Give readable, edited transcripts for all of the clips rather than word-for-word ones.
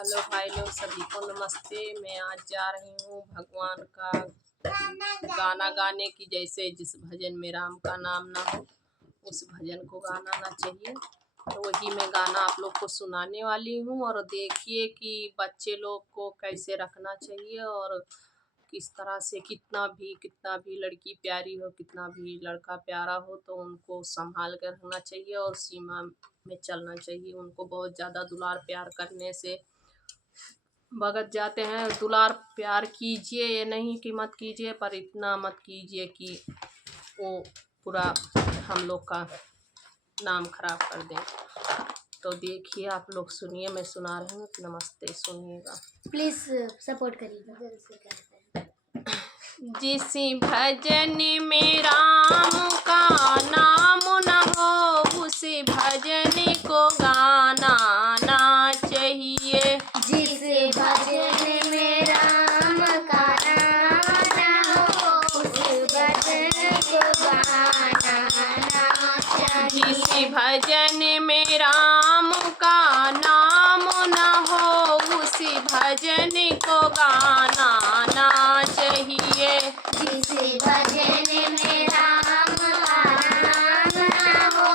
Hello भाई लोग, सभी को नमस्ते। मैं आज जा रही हूँ भगवान का गाना गाने की। जैसे जिस भजन में राम का नाम ना हो उस भजन को गाना ना चाहिए, तो वही मैं गाना आप लोग को सुनाने वाली हूँ। और देखिए कि बच्चे लोग को कैसे रखना चाहिए और किस तरह से कितना भी लड़की प्यारी हो, कितना भी लड़का प्यारा हो, तो उनको संभाल कर रखना चाहिए और सीमा में चलना चाहिए। उनको बहुत ज़्यादा दुलार प्यार करने से भगत जाते हैं। दुलार प्यार कीजिए, ये नहीं कि मत कीजिए, पर इतना मत कीजिए कि वो पूरा हम लोग का नाम खराब कर दें। तो देखिए, आप लोग सुनिए, मैं सुना रही हूँ। नमस्ते, सुनिएगा प्लीज, सपोर्ट करिएगा। जिस भजन में राम का नाम न हो उस भजन को गाना ना चाहिए। जिस भजन में राम का नाम न हो उस भजन को गाना ना चाहिए। जिस भजन में राम का नाम न हो उस भजन को गाना ना चाहिए। जिस भजन में राम का नाम न हो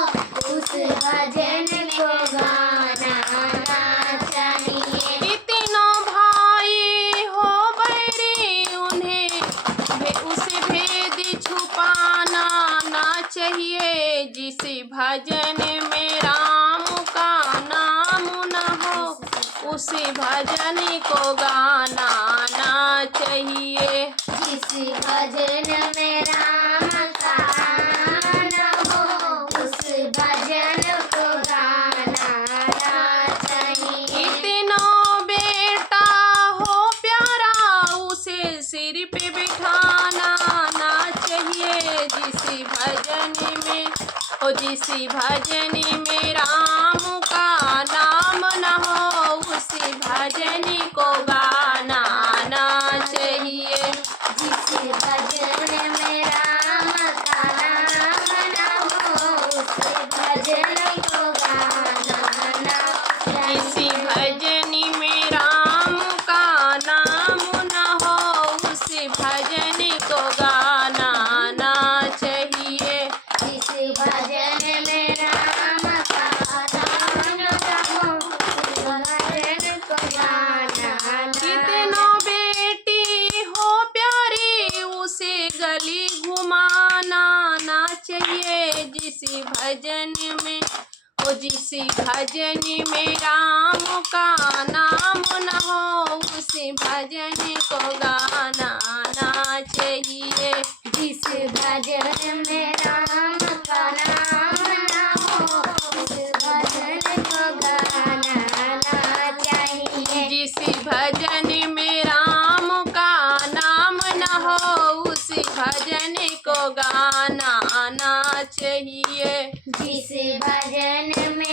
उस भजन को गाना ना चाहिए। कितनों भाई हो बैरी उन्हें उस भेद छुपाना ना चाहिए। जिस भजन में राम का नाम न हो उस भजन को गाना ना चाहिए। जिस भजन में राम का नाम न हो उस भजन को गाना ना चाहिए। कितनों बेटा हो प्यारा उसे सिर पे बिठाना ना चाहिए। जिस भजन में राम का नाम न हो उस भजन को गाना ना चाहिए। जिस भजन में राम का नाम न हो उस भजन को गाना ना जिस चाहिए। भजन में राम का नाम न हो उस भजन को गाना ना चाहिए। जिस भजन में राम का नाम न हो उस भजन को गाना ना कितनों बेटी हो प्यारी उसे गली घुमाना ना चाहिए। जिस भजन में राम का नाम न हो उस भजन को गाना ना चाहिए। जिस भजन में राम का नाम न हो उस भजन को गाना ना चाहिए। जिस भजन में राम का नाम न हो उस भजन को गाना ना चाहिए। जिस भजन में